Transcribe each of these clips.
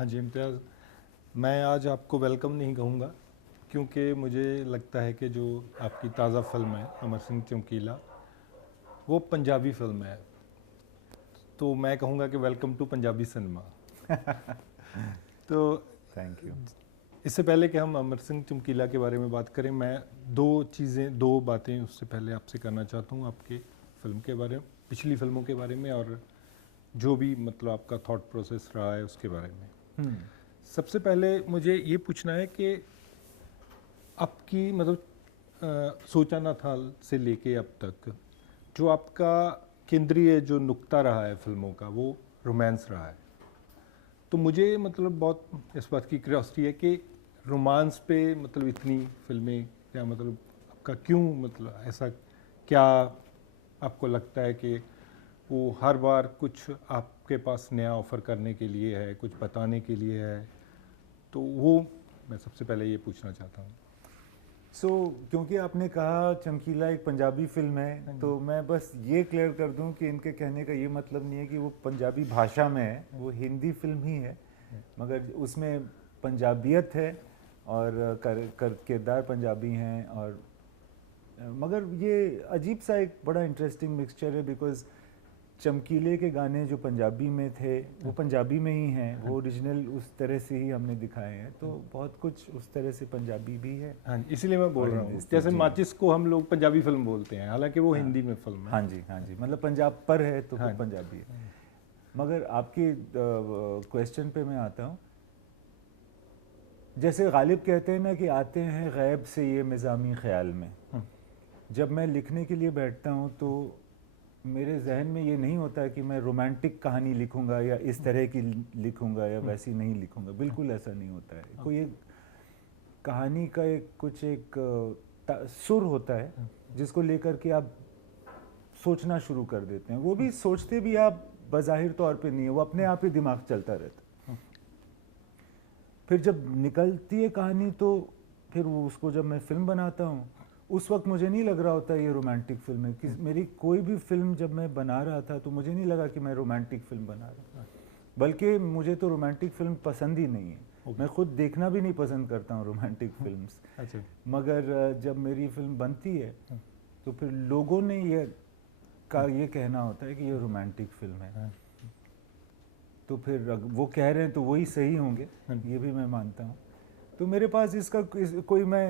हाँ जी इम्तियाज़, मैं आज आपको वेलकम नहीं कहूँगा क्योंकि मुझे लगता है कि जो आपकी ताज़ा फ़िल्म है अमर सिंह चमकीला, वो पंजाबी फ़िल्म है। तो मैं कहूँगा कि वेलकम टू पंजाबी सिनेमा। तो थैंक यू। इससे पहले कि हम अमर सिंह चमकीला के बारे में बात करें, मैं दो बातें उससे पहले आपसे करना चाहता हूँ, आपके फ़िल्म के बारे में, पिछली फ़िल्मों के बारे में, और जो भी मतलब आपका थॉट प्रोसेस रहा है उसके बारे में। सबसे पहले मुझे ये पूछना है कि आपकी मतलब सोचा ना था से लेके अब तक जो आपका केंद्रीय जो नुक्ता रहा है फिल्मों का, वो रोमांस रहा है। तो मुझे मतलब बहुत इस बात की क्यूरियोसिटी है कि रोमांस पे मतलब इतनी फिल्में, क्या मतलब आपका क्यों, मतलब ऐसा क्या आपको लगता है कि वो हर बार कुछ आपके पास नया ऑफ़र करने के लिए है, कुछ बताने के लिए है? तो वो मैं सबसे पहले ये पूछना चाहता हूँ। क्योंकि आपने कहा चमकीला एक पंजाबी फिल्म हाँ है, जी। तो मैं बस ये क्लियर कर दूं कि इनके कहने का ये मतलब नहीं है कि वो पंजाबी भाषा में है, वो हिंदी फिल्म ही है, मगर उसमें पंजाबियत है और किरदार पंजाबी हैं। और मगर ये अजीब सा एक बड़ा इंटरेस्टिंग मिक्सचर है, बिकॉज चमकीले के गाने जो पंजाबी में थे वो पंजाबी में ही हैं, वो ओरिजिनल उस तरह से ही हमने दिखाए हैं, तो बहुत कुछ उस तरह से पंजाबी भी है। हाँ जी, इसीलिए मैं बोल और रहा हूँ, हिंदुस्तानी जैसे जी। माचिस को हम लोग पंजाबी फिल्म बोलते हैं, हालांकि वो हाँ हिंदी में फिल्म है। हाँ जी, हाँ जी, मतलब पंजाब पर है तो हाँ फिर पंजाबी है। मगर आपकी क्वेश्चन पे मैं आता हूँ। जैसे गालिब कहते हैं ना कि आते हैं गैब से ये मिज़ामी ख्याल में। जब मैं लिखने के लिए बैठता हूँ तो मेरे जहन में ये नहीं होता है कि मैं रोमांटिक कहानी लिखूंगा या इस तरह की लिखूंगा या वैसी नहीं लिखूंगा, बिल्कुल ऐसा नहीं होता है। कोई एक कहानी का एक सुर होता है जिसको लेकर के आप सोचना शुरू कर देते हैं। वो भी सोचते भी आप बज़ाहिर तौर पे नहीं है, वो अपने आप ही दिमाग चलता रहता है। फिर जब निकलती है कहानी तो फिर वो उसको जब मैं फिल्म बनाता हूँ उस वक्त मुझे नहीं लग रहा होता ये रोमांटिक फिल्म है। मेरी कोई भी फिल्म जब मैं बना रहा था तो मुझे नहीं लगा कि मैं रोमांटिक फिल्म बना रहा हूँ, बल्कि मुझे तो रोमांटिक फिल्म पसंद ही नहीं है। मैं खुद देखना भी नहीं पसंद करता हूँ रोमांटिक फिल्म्स। अच्छा। मगर जब मेरी फिल्म बनती है तो फिर लोगों ने ये कहना होता है कि ये रोमांटिक फिल्म है, तो फिर वो कह रहे हैं तो वही सही होंगे, ये भी मैं मानता हूँ। तो मेरे पास इसका कोई मैं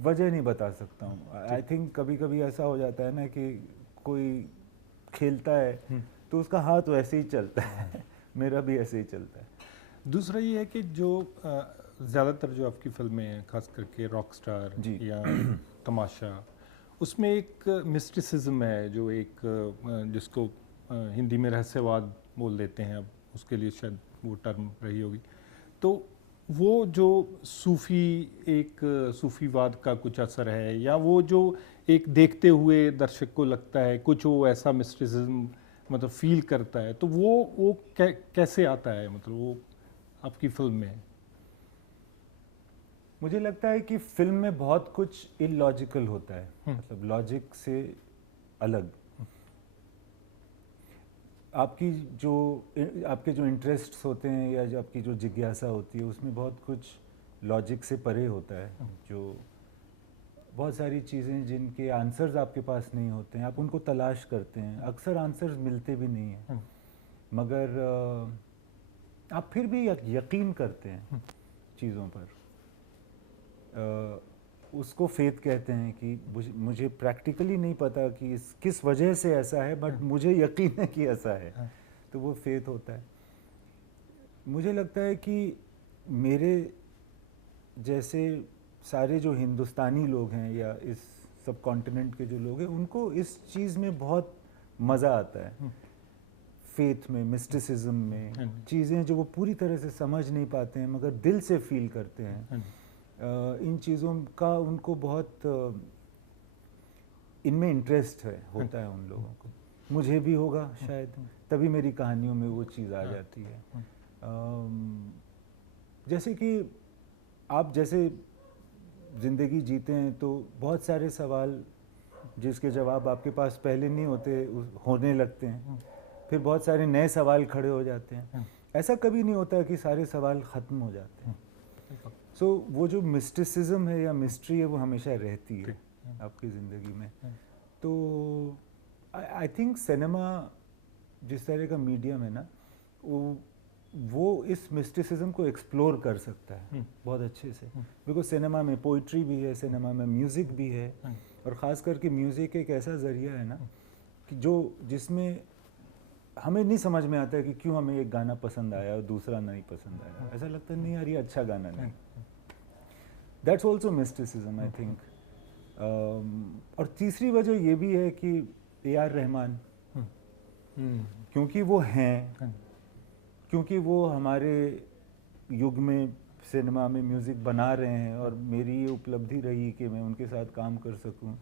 वजह नहीं बता सकता हूँ। आई थिंक कभी कभी ऐसा हो जाता है ना कि कोई खेलता है तो उसका हाथ वैसे ही चलता है। मेरा भी ऐसे ही चलता है। दूसरा ये है कि जो ज़्यादातर जो आपकी फिल्में हैं, खास करके रॉक स्टार जी। या तमाशा, उसमें एक मिस्टिसिज्म है, जो एक जिसको हिंदी में रहस्यवाद बोल देते हैं, अब उसके लिए शायद वो टर्म रही होगी। तो वो जो सूफीवाद का कुछ असर है, या वो जो एक देखते हुए दर्शक को लगता है कुछ वो ऐसा मिस्टिसिज्म मतलब फील करता है, तो वो कैसे आता है, मतलब वो आपकी फिल्म में? मुझे लगता है कि फिल्म में बहुत कुछ इलॉजिकल होता है, मतलब लॉजिक से अलग। आपके जो इंटरेस्ट्स होते हैं या जो आपकी जो जिज्ञासा होती है उसमें बहुत कुछ लॉजिक से परे होता है। जो बहुत सारी चीज़ें जिनके आंसर्स आपके पास नहीं होते हैं, आप उनको तलाश करते हैं, अक्सर आंसर्स मिलते भी नहीं हैं, मगर आप फिर भी यकीन करते हैं चीज़ों पर। उसको फेथ कहते हैं कि मुझे प्रैक्टिकली नहीं पता कि किस वजह से ऐसा है, बट मुझे यकीन है कि ऐसा है, तो वो फेथ होता है। मुझे लगता है कि मेरे जैसे सारे जो हिंदुस्तानी लोग हैं या इस सब कॉन्टिनेंट के जो लोग हैं, उनको इस चीज़ में बहुत मज़ा आता है, फेथ में, मिस्टिसिज्म में, चीज़ें जो वो पूरी तरह से समझ नहीं पाते हैं मगर दिल से फील करते हैं। इन चीज़ों का उनको बहुत इनमें इंटरेस्ट होता है उन लोगों को। मुझे भी होगा शायद, तभी मेरी कहानियों में वो चीज़ आ जाती है। जैसे कि आप जैसे ज़िंदगी जीते हैं तो बहुत सारे सवाल जिसके जवाब आपके पास पहले नहीं होते होने लगते हैं, फिर बहुत सारे नए सवाल खड़े हो जाते हैं। ऐसा कभी नहीं होता कि सारे सवाल ख़त्म हो जाते हैं। सो वो जो मिस्टिसिज्म है या मिस्ट्री है वो हमेशा रहती है आपकी ज़िंदगी में। तो आई थिंक सिनेमा जिस तरह का मीडियम है ना, वो इस मिस्टिसिज्म को एक्सप्लोर कर सकता है बहुत अच्छे से, बिकॉज सिनेमा में पोइट्री भी है, सिनेमा में म्यूज़िक भी है, और ख़ास करके म्यूज़िक एक ऐसा ज़रिया है ना कि जिसमें हमें नहीं समझ में आता है कि क्यों हमें एक गाना पसंद आया और दूसरा नहीं पसंद आया। ऐसा लगता है नहीं यार ये अच्छा गाना नहीं। That's also mysticism I think. और तीसरी वजह ये भी है कि AR रहमान, क्योंकि वो हैं, क्योंकि वो हमारे युग में सिनेमा में म्यूज़िक बना रहे हैं, और मेरी ये उपलब्धि रही कि मैं उनके साथ काम कर सकूं,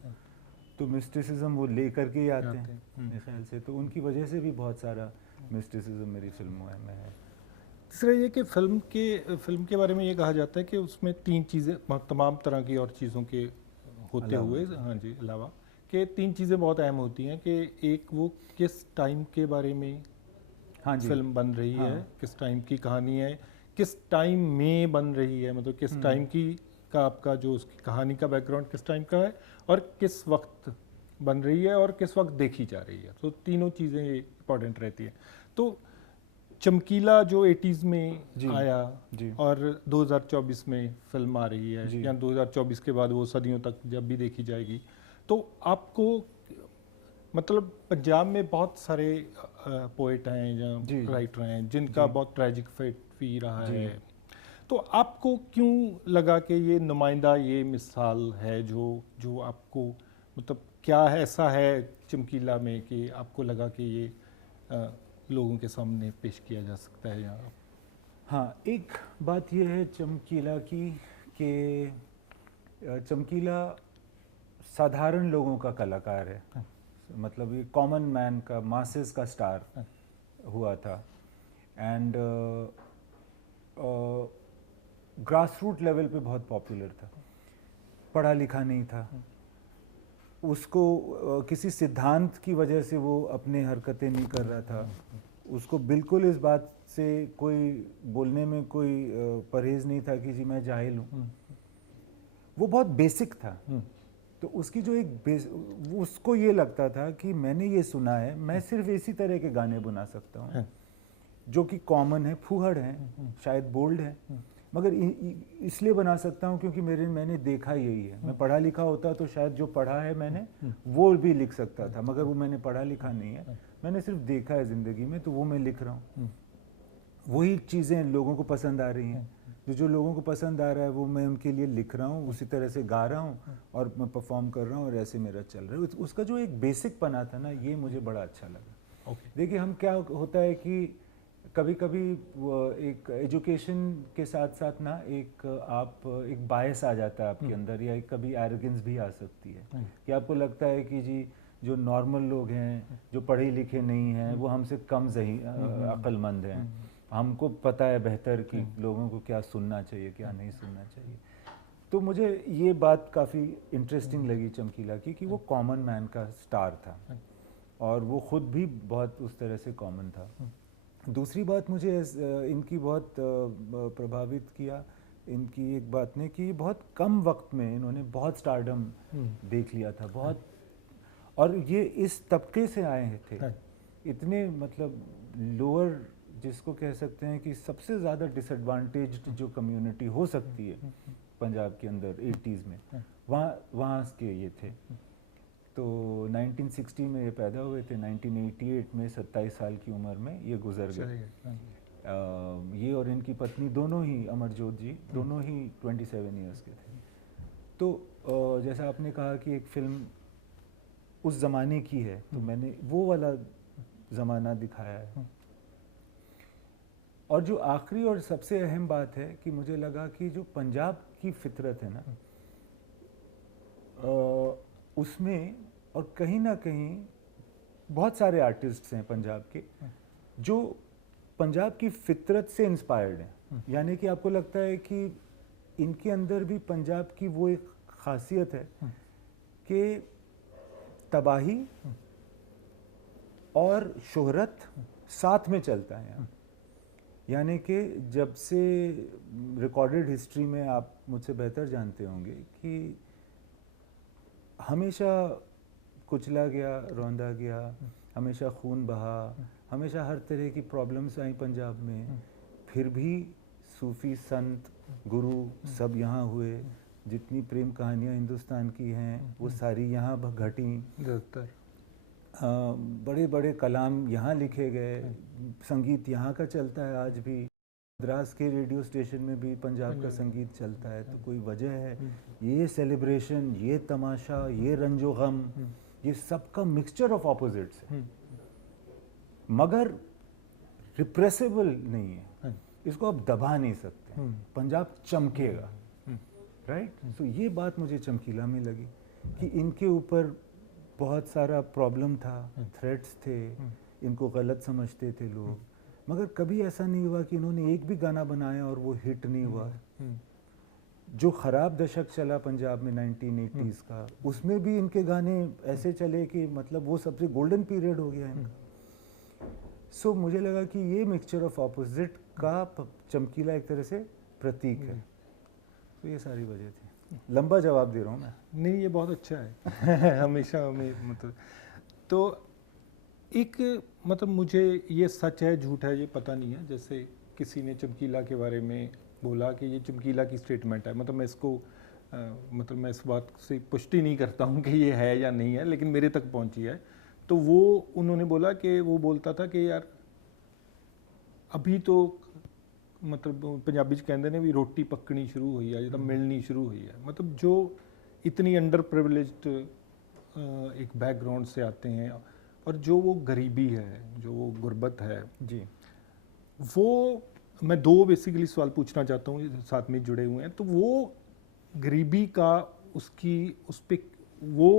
तो मिस्टिसिज्म वो लेकर के ही आते हैं मेरे ख्याल से। तो उनकी वजह से भी बहुत सारा मिस्टिसिज्म मेरी फिल्मों में है। तीसरा ये कि फिल्म के बारे में ये कहा जाता है कि उसमें 3 चीज़ें, तमाम तरह की और चीज़ों के होते हुए, हाँ जी, अलावा कि 3 चीज़ें बहुत अहम होती हैं कि एक वो किस टाइम के बारे में हाँ जी, फिल्म बन रही है, किस टाइम की कहानी है, किस टाइम में बन रही है, मतलब किस टाइम की का आपका जो उसकी कहानी का बैकग्राउंड किस टाइम का है, और किस वक्त बन रही है और किस वक्त देखी जा रही है। तो तीनों चीज़ें इंपॉर्टेंट रहती हैं। तो चमकीला जो 80s में आया और 2024 में फिल्म आ रही है, या 2024 के बाद वो सदियों तक जब भी देखी जाएगी, तो आपको मतलब पंजाब में बहुत सारे पोएट हैं या राइटर हैं जिनका बहुत ट्रेजिक फेट भी रहा है, तो आपको क्यों लगा कि ये नुमाइंदा, ये मिसाल है जो आपको, मतलब क्या है ऐसा है चमकीला में कि आपको लगा कि ये लोगों के सामने पेश किया जा सकता है यहाँ? हाँ, एक बात ये है चमकीला की कि चमकीला साधारण लोगों का कलाकार है, मतलब ये कॉमन मैन का, मासेस का स्टार हुआ था, एंड ग्रास रूट लेवल पे बहुत पॉपुलर था, पढ़ा लिखा नहीं था, उसको किसी सिद्धांत की वजह से वो अपने हरकतें नहीं कर रहा था, उसको बिल्कुल इस बात से कोई बोलने में कोई परहेज नहीं था कि जी मैं जाहिल हूँ, वो बहुत बेसिक था। तो उसकी जो उसको ये लगता था कि मैंने ये सुना है, मैं सिर्फ इसी तरह के गाने बना सकता हूँ जो कि कॉमन है, फूहड़ है, शायद बोल्ड है, मगर इसलिए बना सकता हूँ क्योंकि मैंने देखा यही है। मैं पढ़ा लिखा होता तो शायद जो पढ़ा है मैंने वो भी लिख सकता था, मगर वो मैंने पढ़ा लिखा नहीं है, मैंने सिर्फ देखा है ज़िंदगी में, तो वो मैं लिख रहा हूँ। वही चीज़ें लोगों को पसंद आ रही हैं, जो लोगों को पसंद आ रहा है वो मैं उनके लिए लिख रहा हूँ, उसी तरह से गा रहा हूँ और मैं परफॉर्म कर रहा हूँ, और ऐसे मेरा चल रहा है। उसका जो एक बेसिक पना था ना, ये मुझे बड़ा अच्छा लगा। देखिए हम क्या होता है कि कभी कभी एक एजुकेशन के साथ साथ ना एक बायस आ जाता है आपके अंदर, या कभी एरोगेंस भी आ सकती है कि आपको लगता है कि जी जो नॉर्मल लोग हैं, जो पढ़े लिखे नहीं हैं, वो हमसे कम अक्लमंद हैं, हमको पता है बेहतर कि लोगों को क्या सुनना चाहिए, क्या नहीं सुनना चाहिए। तो मुझे ये बात काफ़ी इंटरेस्टिंग लगी चमकीला की कि वो कॉमन मैन का स्टार था, और वो ख़ुद भी बहुत उस तरह से कॉमन था। दूसरी बात मुझे इनकी बहुत प्रभावित किया, इनकी एक बात ने कि बहुत कम वक्त में इन्होंने बहुत स्टारडम देख लिया था, बहुत, और ये इस तबके से आए थे, इतने मतलब लोअर, जिसको कह सकते हैं कि सबसे ज़्यादा डिसएडवांटेज्ड जो कम्युनिटी हो सकती है पंजाब के अंदर 80s में, वहाँ के ये थे। तो 1960 में ये पैदा हुए थे, 1988 में 27 साल की उम्र में ये गुजर गए। ये और इनकी पत्नी दोनों ही, अमरजोत जी, दोनों ही 27 ईयर्स के थे। तो जैसा आपने कहा कि एक फ़िल्म उस ज़माने की है, तो मैंने वो वाला ज़माना दिखाया है। और जो आखिरी और सबसे अहम बात है कि मुझे लगा कि जो पंजाब की फितरत है ना, उसमें, और कहीं ना कहीं बहुत सारे आर्टिस्ट्स हैं पंजाब के जो पंजाब की फितरत से इंस्पायर्ड हैं, यानी कि आपको लगता है कि इनके अंदर भी पंजाब की वो एक खासियत है कि तबाही और शोहरत साथ में चलता है यहाँ। यानी कि जब से रिकॉर्डेड हिस्ट्री में आप मुझसे बेहतर जानते होंगे कि हमेशा कुचला गया, रौंदा गया, हमेशा खून बहा, हमेशा हर तरह की प्रॉब्लम्स आई पंजाब में, फिर भी सूफ़ी संत गुरु सब यहाँ हुए। जितनी प्रेम कहानियाँ हिंदुस्तान की हैं वो सारी यहाँ घटी। बड़े बड़े कलाम यहाँ लिखे गए, संगीत यहाँ का चलता है आज भी। मद्रास के रेडियो स्टेशन में भी पंजाब का संगीत चलता है। तो कोई वजह है? ये सेलिब्रेशन, ये तमाशा, ये रंजो गम, ये सबका मिक्सचर ऑफ ऑपोजिट्स है, मगर रिप्रेसिबल नहीं है। इसको आप दबा नहीं सकते। पंजाब चमकेगा, राइट? तो ये बात मुझे चमकीला में लगी कि इनके ऊपर बहुत सारा प्रॉब्लम था, थ्रेट्स थे, इनको गलत समझते थे लोग, मगर कभी ऐसा नहीं हुआ कि इन्होंने एक भी गाना बनाया और वो हिट नहीं हुआ। जो ख़राब दशक चला पंजाब में 1980s का, उसमें भी इनके गाने ऐसे चले कि मतलब वो सबसे गोल्डन पीरियड हो गया इनका। सो मुझे लगा कि ये मिक्सचर ऑफ ऑपोजिट का चमकीला एक तरह से प्रतीक है। तो ये सारी वजह थी। लंबा जवाब दे रहा हूँ मैं। नहीं, ये बहुत अच्छा है। हमेशा हमें मतलब तो एक मतलब मुझे ये सच है झूठ है ये पता नहीं है। जैसे किसी ने चमकीला के बारे में बोला कि ये चमकीला की स्टेटमेंट है, मतलब मैं इसको मतलब मैं इस बात से पुष्टि नहीं करता हूँ कि ये है या नहीं है, लेकिन मेरे तक पहुँची है। तो वो उन्होंने बोला कि वो बोलता था कि यार अभी तो मतलब पंजाबी च कहते हैं भी रोटी पकनी शुरू हुई है, जब मिलनी शुरू हुई है। मतलब जो इतनी अंडर प्रिविलेज्ड एक बैकग्राउंड से आते हैं और जो वो गरीबी है, जो वो गुर्बत है जी, वो मैं दो बेसिकली सवाल पूछना चाहता हूँ, साथ में जुड़े हुए हैं। तो वो गरीबी का उसकी उस पे वो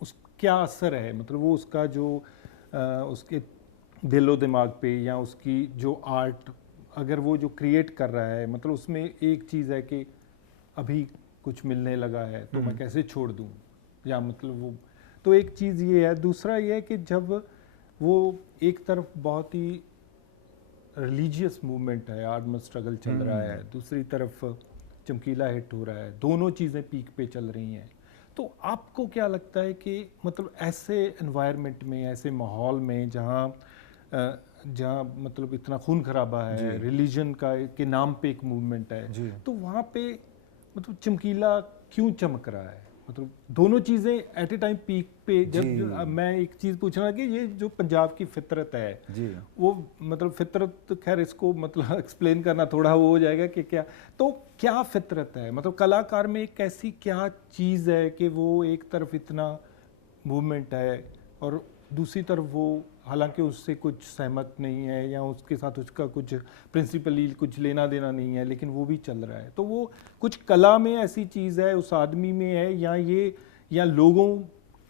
उस क्या असर है, मतलब वो उसका जो उसके दिलो दिमाग पे या उसकी जो आर्ट अगर वो जो क्रिएट कर रहा है, मतलब उसमें एक चीज़ है कि अभी कुछ मिलने लगा है तो मैं कैसे छोड़ दूँ, या मतलब वो तो एक चीज़ ये है। दूसरा ये है कि जब वो एक तरफ बहुत ही रिलीजियस मूवमेंट है, आर्म स्ट्रगल चल रहा है, दूसरी तरफ चमकीला हिट हो रहा है, दोनों चीज़ें पीक पे चल रही हैं। तो आपको क्या लगता है कि मतलब ऐसे एनवायरनमेंट में, ऐसे माहौल में जहाँ मतलब इतना खून खराबा है, रिलीजन का के नाम पे एक मूवमेंट है, तो वहाँ पे मतलब चमकीला क्यों चमक रहा है? मतलब दोनों चीज़ें एट ए टाइम पीक पे। जब मैं एक चीज़ पूछ रहा कि ये जो पंजाब की फितरत है वो मतलब फितरत, खैर इसको मतलब एक्सप्लेन करना थोड़ा वो हो जाएगा कि क्या, तो क्या फितरत है, मतलब कलाकार में एक ऐसी क्या चीज़ है कि वो एक तरफ इतना मूवमेंट है और दूसरी तरफ वो हालांकि उससे कुछ सहमत नहीं है या उसके साथ उसका कुछ प्रिंसिपली कुछ लेना देना नहीं है, लेकिन वो भी चल रहा है। तो वो कुछ कला में ऐसी चीज़ है, उस आदमी में है, या ये या लोगों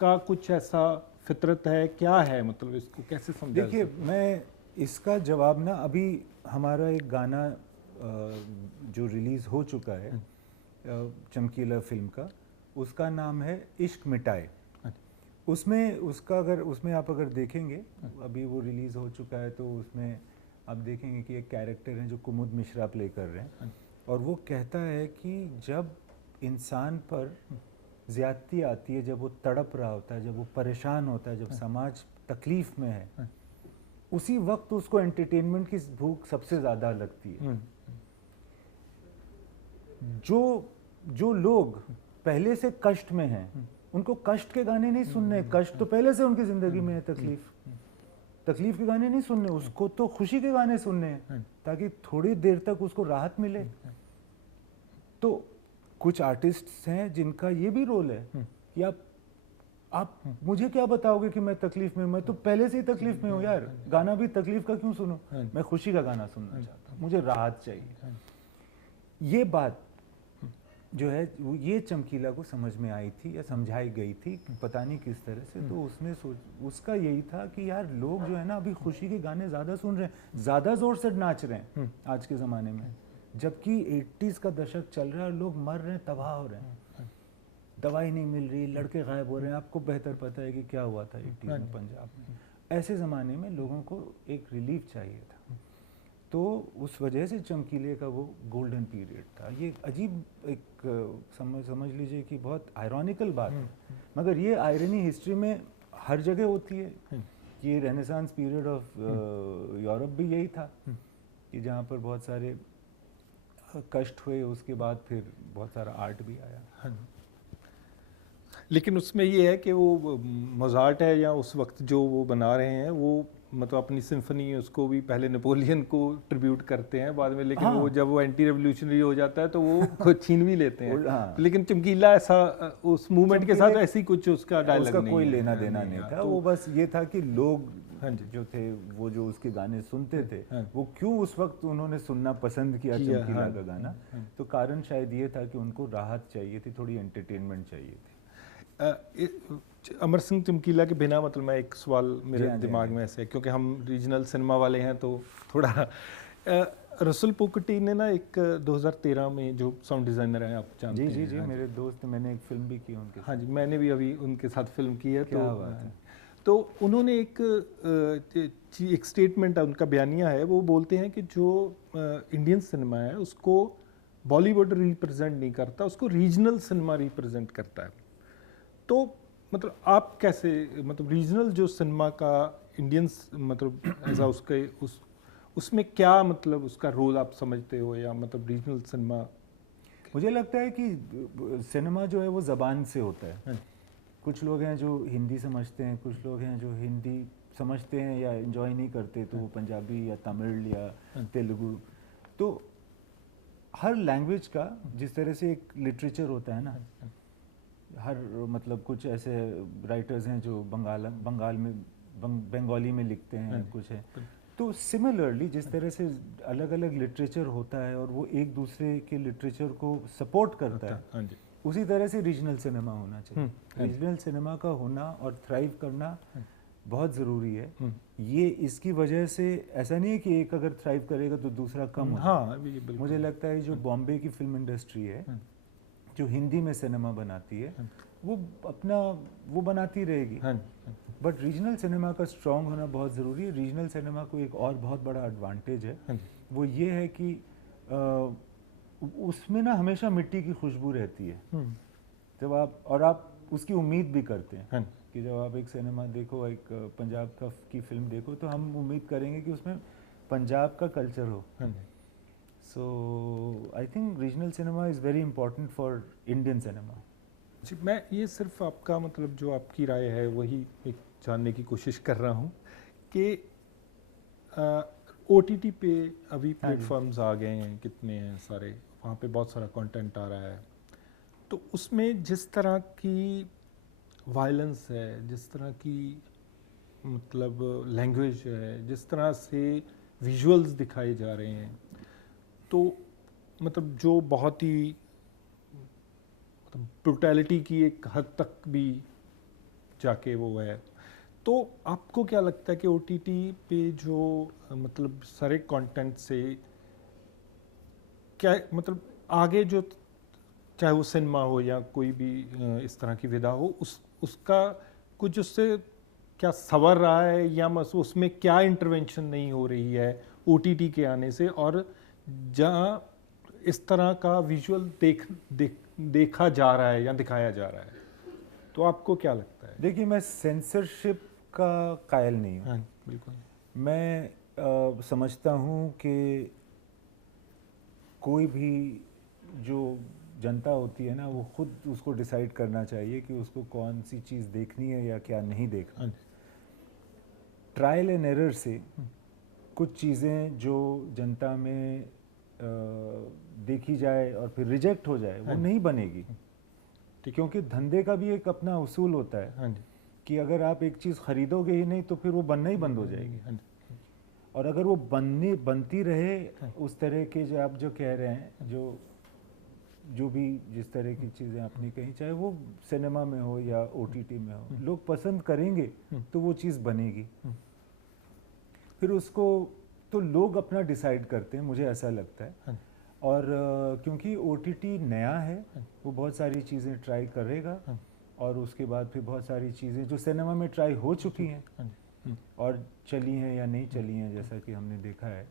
का कुछ ऐसा फितरत है, क्या है, मतलब इसको कैसे समझा? देखिए, मैं इसका जवाब ना, अभी हमारा एक गाना जो रिलीज़ हो चुका है चमकीला फिल्म का, उसका नाम है इश्क मिटाए। उसमें उसका उसमें आप अगर देखेंगे, अभी वो रिलीज़ हो चुका है, तो उसमें आप देखेंगे कि एक कैरेक्टर है जो कुमुद मिश्रा प्ले कर रहे हैं, और वो कहता है कि जब इंसान पर ज़्यादती आती है, जब वो तड़प रहा होता है, जब वो परेशान होता है, जब समाज तकलीफ़ में है, उसी वक्त उसको एंटरटेनमेंट की भूख सबसे ज़्यादा लगती है। जो लोग पहले से कष्ट में हैं, उनको कष्ट के गाने नहीं सुनने, कष्ट तो पहले से उनकी ज़िंदगी में है, तकलीफ के गाने नहीं सुनने, उसको तो खुशी के गाने सुनने हैं, ताकि थोड़ी देर तक उसको राहत मिले। तो कुछ आर्टिस्ट्स हैं जिनका ये भी रोल है कि आप मुझे क्या बताओगे कि मैं तकलीफ में हूं, मैं तो पहले से ही तकलीफ में हूँ यार, गाना भी तकलीफ का क्यों सुनूं, मैं खुशी का गाना सुनना चाहता हूँ, मुझे राहत चाहिए। ये बात जो है ये चमकीला को समझ में आई थी या समझाई गई थी, पता नहीं किस तरह से। तो उसने उसका यही था कि यार लोग जो है ना अभी खुशी के गाने ज़्यादा सुन रहे हैं, ज़्यादा ज़ोर से नाच रहे हैं आज के ज़माने में, जबकि 80s का दशक चल रहा है, लोग मर रहे हैं, तबाह हो रहे हैं, दवाई नहीं मिल रही, लड़के गायब हो रहे हैं। आपको बेहतर पता है कि क्या हुआ था 80s में पंजाब में। ऐसे ज़माने में लोगों को एक रिलीफ चाहिए था। तो उस वजह से चमकीले का वो गोल्डन पीरियड था। ये अजीब एक समझ लीजिए कि बहुत आयरॉनिकल बात है, मगर ये आयरनी हिस्ट्री में हर जगह होती है। ये रेनेसांस पीरियड ऑफ यूरोप भी यही था कि जहाँ पर बहुत सारे कष्ट हुए, उसके बाद फिर बहुत सारा आर्ट भी आया। लेकिन उसमें ये है कि वो मोजार्ट है या उस वक्त जो वो बना रहे हैं वो मतलब अपनी सिम्फनी उसको भी पहले नेपोलियन को ट्रिब्यूट करते हैं बाद में, लेकिन वो जब वो एंटी रेवोल्यूशनरी हो जाता है तो वो खुद छीन भी लेते हैं। लेकिन चमकीला ऐसा उस मूवमेंट के साथ ऐसी कुछ उसका डायलॉग नहीं, कोई लेना देना नहीं था। वो बस ये था कि लोग जो थे वो जो उसके गाने सुनते थे वो क्यों उस वक्त उन्होंने सुनना पसंद किया चमकीला का गाना, तो कारण शायद ये था कि उनको राहत चाहिए थी, थोड़ी एंटरटेनमेंट चाहिए थी। अमर सिंह चमकीला के बिना मतलब मैं एक सवाल मेरे दिमाग में ऐसे है क्योंकि हम रीजनल सिनेमा वाले हैं तो थोड़ा रसुल पोकटी ने ना एक 2013 में जो साउंड डिज़ाइनर हैं आप जानते हैं। जी मेरे दोस्त, मैंने एक फिल्म भी की उनके साथ। हाँ जी, मैंने भी अभी उनके साथ फिल्म की है। क्या बात है। तो उन्होंने एक स्टेटमेंट है, उनका बयानिया है, वो बोलते हैं कि जो इंडियन सिनेमा है उसको बॉलीवुड रिप्रेजेंट नहीं करता, उसको रीजनल सिनेमा रिप्रेजेंट करता है। तो मतलब आप कैसे मतलब रीजनल जो सिनेमा का इंडियन मतलब ऐसा उसके उसमें क्या मतलब उसका रोल आप समझते हो, या मतलब रीजनल सिनेमा? मुझे लगता है कि सिनेमा जो है वो ज़बान से होता है। कुछ लोग हैं जो हिंदी समझते हैं, कुछ लोग हैं जो हिंदी समझते हैं या एंजॉय नहीं करते तो वो पंजाबी या तमिल या तेलुगु। तो हर लैंग्वेज का जिस तरह से एक लिटरेचर होता है ना, हर मतलब कुछ ऐसे राइटर्स हैं जो बंगाल में बंगाली में लिखते हैं, कुछ है। तो सिमिलरली जिस तरह से अलग अलग लिटरेचर होता है और वो एक दूसरे के लिटरेचर को सपोर्ट करता है, उसी तरह से रीजनल सिनेमा होना चाहिए। रीजनल सिनेमा का होना और थ्राइव करना बहुत ज़रूरी है। ये इसकी वजह से ऐसा नहीं है कि एक अगर थ्राइव करेगा तो दूसरा कम होगा। मुझे लगता है जो बॉम्बे की फिल्म इंडस्ट्री है जो हिंदी में सिनेमा बनाती है वो अपना वो बनाती रहेगी, बट रीजनल सिनेमा का स्ट्रॉन्ग होना बहुत ज़रूरी है। रीजनल सिनेमा को एक और बहुत बड़ा एडवांटेज है, वो ये है कि उसमें ना हमेशा मिट्टी की खुशबू रहती है। जब आप उसकी उम्मीद भी करते हैं कि जब आप एक सिनेमा देखो, एक पंजाब की फिल्म देखो, तो हम उम्मीद करेंगे कि उसमें पंजाब का कल्चर हो। So I think regional cinema is very important for Indian cinema. जी, मैं ये सिर्फ आपका मतलब जो आपकी राय है वही एक जानने की कोशिश कर रहा हूँ कि OTT पे अभी प्लेटफॉर्म्स आ गए हैं, कितने हैं सारे, वहाँ पे बहुत सारा कंटेंट आ रहा है। तो उसमें जिस तरह की वायलेंस है, जिस तरह की मतलब लैंग्वेज है, जिस तरह से विजुअल्स दिखाए जा रहे हैं, तो मतलब जो बहुत ही मतलब ब्रुटैलिटी की एक हद तक भी जाके वो है, तो आपको क्या लगता है कि OTT पे जो मतलब सारे कंटेंट से क्या मतलब आगे जो चाहे वो सिनेमा हो या कोई भी इस तरह की विधा हो, उसका कुछ उससे क्या सवर रहा है, या उसमें क्या इंटरवेंशन नहीं हो रही है OTT के आने से, और जहाँ इस तरह का विजुअल देखा जा रहा है या दिखाया जा रहा है, तो आपको क्या लगता है? देखिए, मैं सेंसरशिप का कायल नहीं हूँ। बिल्कुल। मैं समझता हूँ कि कोई भी जो जनता होती है ना, वो खुद उसको डिसाइड करना चाहिए कि उसको कौन सी चीज़ देखनी है या क्या नहीं देखना। ट्रायल एंड एरर से कुछ चीज़ें जो जनता में देखी जाए और फिर रिजेक्ट हो जाए वो नहीं बनेगी, क्योंकि धंधे का भी एक अपना उसूल होता है कि अगर आप एक चीज़ खरीदोगे ही नहीं तो फिर वो बनना ही बंद हो जाएगी। और अगर वो बनती रहे उस तरह के जो आप जो कह रहे हैं, जो भी जिस तरह की चीज़ें आपने कही, चाहे वो सिनेमा में हो या OTT में हो, लोग पसंद करेंगे तो वो चीज़ बनेगी। फिर उसको तो लोग अपना डिसाइड करते हैं, मुझे ऐसा लगता है। और क्योंकि OTT नया है, वो बहुत सारी चीज़ें ट्राई करेगा और उसके बाद फिर बहुत सारी चीज़ें जो सिनेमा में ट्राई हो चुकी हैं और चली हैं या नहीं चली हैं, जैसा कि हमने देखा है,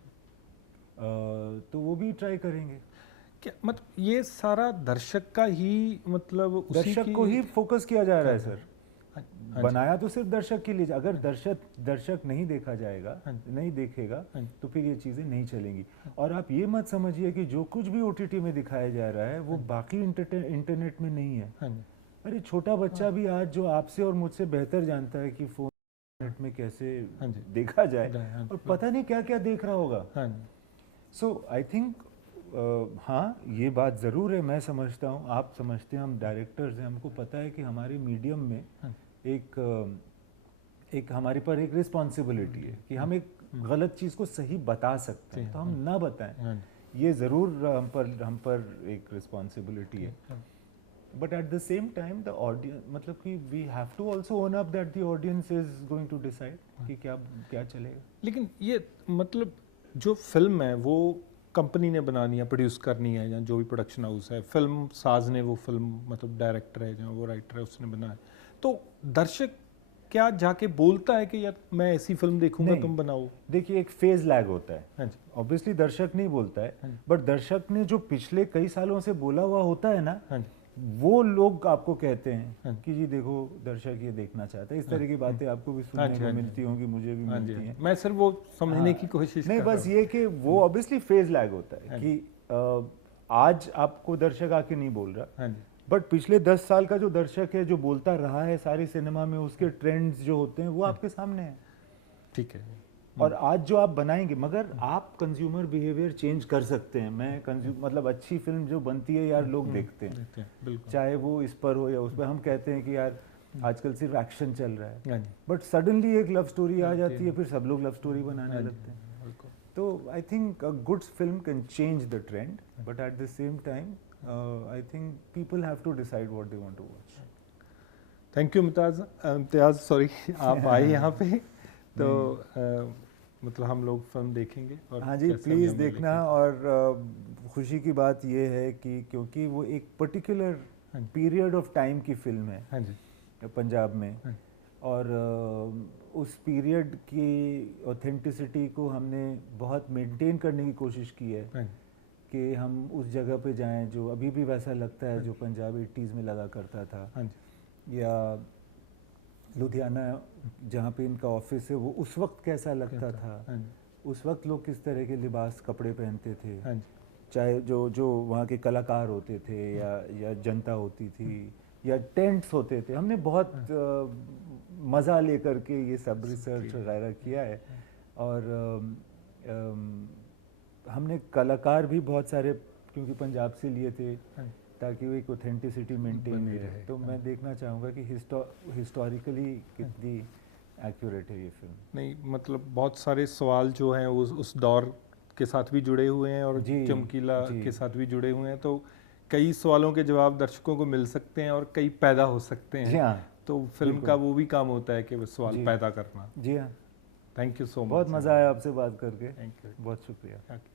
तो वो भी ट्राई करेंगे। क्या मतलब ये सारा दर्शक का ही मतलब उसी दर्शक की को ही फोकस किया जा रहा है सर। हाँ जी, बनाया तो सिर्फ दर्शक के लिए, अगर दर्शक नहीं देखा जाएगा, हाँ नहीं देखेगा, हाँ तो फिर ये चीज़ें नहीं चलेंगी। और आप ये मत समझिए कि जो कुछ भी ओटीटी में दिखाया जा रहा है वो बाकी इंटरनेट में नहीं है। हाँ जी, अरे छोटा बच्चा भी आज जो आपसे और मुझसे बेहतर जानता है कि फोन इंटरनेट में कैसे हाँ जी, देखा जाए, हाँ जी, और पता नहीं क्या क्या देख रहा होगा। हाँ जी, सो आई थिंक हाँ, ये बात ज़रूर है, मैं समझता हूँ, आप समझते हैं, हम डायरेक्टर्स हैं, हमको पता है कि हमारे मीडियम में हाँ एक हमारे पर एक रिस्पॉन्सिबिलिटी है कि हम एक गलत चीज़ को सही बता सकते हैं, तो हम ना बताएं, हाँ जी, ये ज़रूर हम पर एक रिस्पॉन्सिबिलिटी है। But at the same time the audience, मतलब कि we have to also own up that the audience is going to decide कि क्या क्या चलेगा। लेकिन ये मतलब जो फिल्म है वो कंपनी ने बनानी है, प्रोड्यूस करनी है, या जो भी प्रोडक्शन हाउस है, फिल्म साज ने वो फिल्म मतलब डायरेक्टर है या वो राइटर है उसने बनाया, तो दर्शक क्या जाके बोलता है कि यार मैं ऐसी फिल्म देखूंगा नहीं। तुम बनाओ? देखिए, एक फेज लैग होता है। हाँ जी, ऑब्वियसली दर्शक नहीं बोलता हाँ है, जी, बट दर्शक ने जो पिछले कई सालों से बोला हुआ होता है ना, हाँ जी, वो लोग आपको कहते हाँ हैं जी। कि जी देखो दर्शक ये देखना चाहता है। इस तरह की बातें आपको भी हाँ सुनने जी, को हाँ जी, मिलती होंगी, मुझे भी हाँ जी, मिलती हाँ हैं। जी। मैं सिर्फ वो समझने हाँ, की कोशिश नहीं, कर बस रहा ये कि वो ऑब्वियसली फेज लैग होता हाँ है कि आज आपको दर्शक आके नहीं बोल रहा, हूँ। हाँ जी, बट पिछले 10 साल का जो दर्शक है, जो बोलता रहा है सारी सिनेमा में, उसके ट्रेंड्स जो होते हैं वो आपके सामने हैं। ठीक है। और आज जो आप बनाएंगे, मगर आप कंज्यूमर बिहेवियर चेंज कर सकते हैं। मैं मतलब अच्छी फिल्म जो बनती है यार लोग देखते हैं, देखते हैं बिल्कुल। चाहे वो इस पर हो या उस पर। हम कहते हैं कि यार आजकल सिर्फ एक्शन चल रहा है, हाँ जी, बट सडनली एक लव स्टोरी आ हाँ जी, जाती है, फिर सब लोग लव स्टोरी बनाने हाँ जी, लगते हैं। बिल्कुल। तो I think a good film can change the trend, but at the same time I think people have to decide what they want to watch. Thank you Imtiaz, sorry आप आए यहाँ पे, तो मतलब हम लोग फिल्म देखेंगे और हाँ जी, कैसे भी प्लीज़ हमें देखना। लेके- और खुशी की बात ये है कि क्योंकि वो एक पर्टिकुलर हाँ जी, पीरियड ऑफ टाइम की फिल्म है हाँ जी, पंजाब में, हाँ जी, और उस पीरियड की ऑथेंटिसिटी को हमने बहुत मेंटेन करने की कोशिश की है हाँ जी, कि हम उस जगह पे जाएं जो अभी भी वैसा लगता है जो पंजाब 80s में लगा करता था, हाँ जी, या लुधियाना जहाँ पे इनका ऑफिस है वो उस वक्त कैसा लगता था, हाँ जी, उस वक्त लोग किस तरह के लिबास कपड़े पहनते थे, हाँ जी, चाहे जो वहाँ के कलाकार होते थे या जनता होती थी या टेंट्स होते थे। हमने बहुत मज़ा लेकर के ये सब रिसर्च वगैरह किया है। और हमने कलाकार भी बहुत सारे क्योंकि पंजाब से लिए थे हाँ जी। ताकि वो एक ऑथेंटिसिटी मेंटेन बनी रहे। रहे, तो हाँ। मैं देखना चाहूँगा कि हिस्टोरिकली कितनी एक्यूरेट है ये फिल्म। नहीं मतलब बहुत सारे सवाल जो हैं उस दौर के साथ भी जुड़े हुए हैं और जी, चमकीला जी। के साथ भी जुड़े हुए हैं, तो कई सवालों के जवाब दर्शकों को मिल सकते हैं और कई पैदा हो सकते जी हैं। हाँ, तो फिल्म बिल्कुल। का वो भी काम होता है कि वो सवाल जी। पैदा करना। जी हाँ, थैंक यू सो मच। बहुत मज़ा आया आपसे बात करके, थैंक यू। बहुत शुक्रिया। ओके।